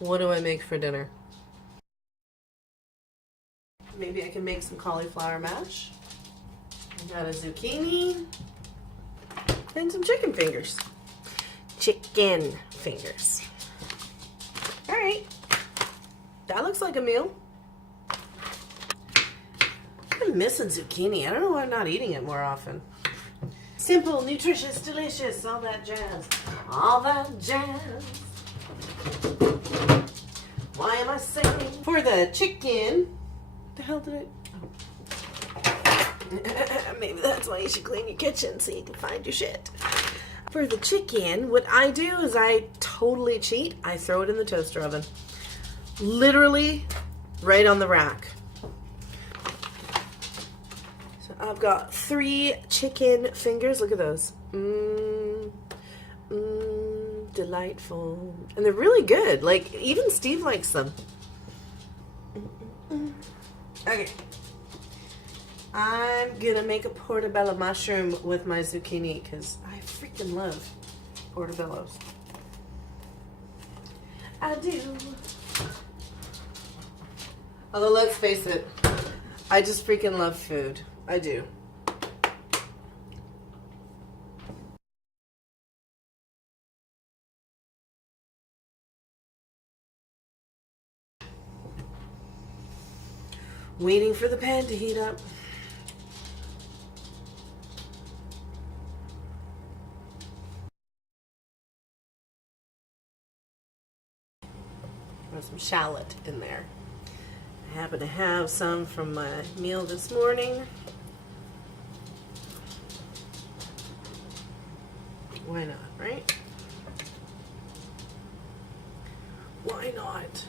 What do I make for dinner? Maybe I can make some cauliflower mash. I got a zucchini and some chicken fingers. Chicken fingers. All right, that looks like a meal. I'm missing zucchini. I don't know why I'm not eating it more often. Simple, nutritious, delicious, all that jazz. All that jazz. Why am I saying? For the chicken, what the hell did I... Oh. Maybe that's why you should clean your kitchen so you can find your shit. For the chicken, what I do is I totally cheat. I throw it in the toaster oven. Literally right on the rack. So I've got 3 chicken fingers. Look at those. Delightful. And they're really good. Like, even Steve likes them. Okay. I'm gonna make a portobello mushroom with my zucchini because I freaking love portobellos. I do. Although, let's face it, I just freaking love food. I do. Waiting for the pan to heat up. There's some shallot in there. I happen to have some from my meal this morning. Why not, right? Why not?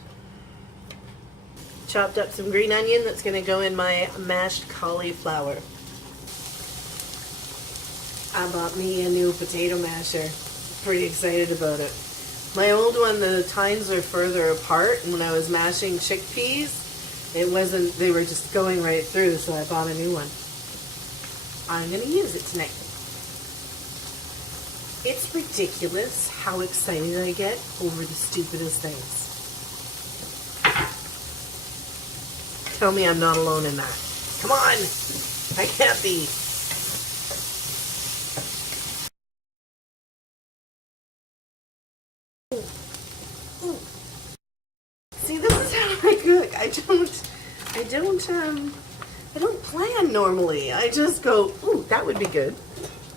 Chopped up some green onion that's going to go in my mashed cauliflower. I bought me a new potato masher. Pretty excited about it. My old one, the tines are further apart, and when I was mashing chickpeas, it wasn't, they were just going right through, so I bought a new one. I'm going to use it tonight. It's ridiculous how excited I get over the stupidest things. Tell me I'm not alone in that. Come on! I can't be. See, this is how I cook. I don't plan normally. I just go, ooh, that would be good.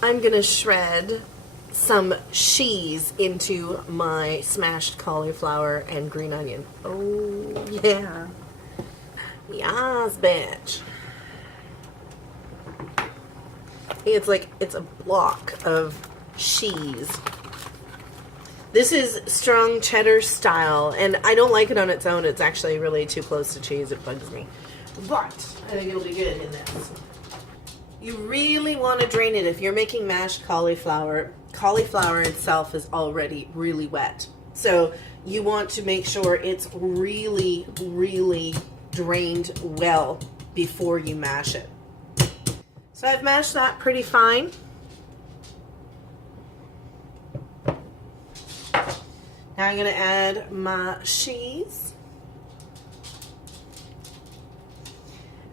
I'm gonna shred some cheese into my smashed cauliflower and green onion. Oh, yeah. Yes, bitch. It's a block of cheese. This is strong cheddar style, and I don't like it on its own. It's actually really too close to cheese. It bugs me. But I think it'll be good in this. You really want to drain it. If you're making mashed cauliflower, cauliflower itself is already really wet. So you want to make sure it's really, really drained well before you mash it. So I've mashed that pretty fine. Now I'm going to add my cheese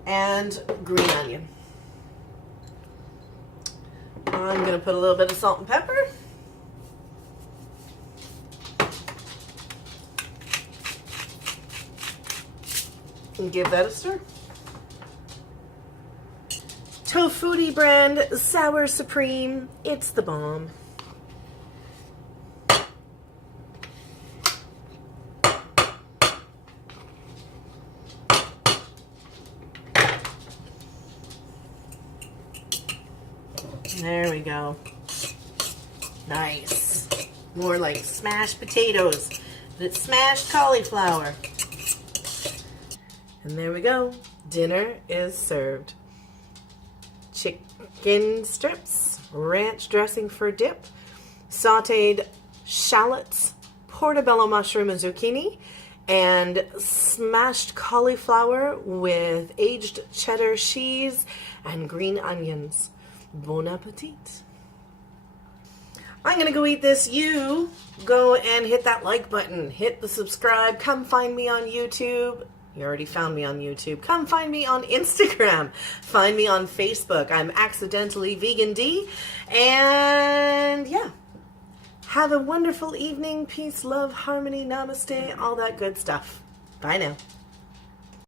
and green onion. I'm going to put a little bit of salt and pepper. And give that a stir. Tofutti brand Sour Supreme. It's the bomb. There we go. Nice. More like smashed potatoes, but it's smashed cauliflower. And there we go. Dinner is served. Chicken strips, ranch dressing for dip, sauteed shallots, portobello mushroom and zucchini, and smashed cauliflower with aged cheddar cheese and green onions. Bon appetit. I'm going to go eat this. You go and hit that like button. Hit the subscribe. Come find me on YouTube. You already found me on YouTube. Come find me on Instagram. Find me on Facebook. I'm AccidentallyVegan. And yeah. Have a wonderful evening. Peace, love, harmony, namaste, all that good stuff. Bye now.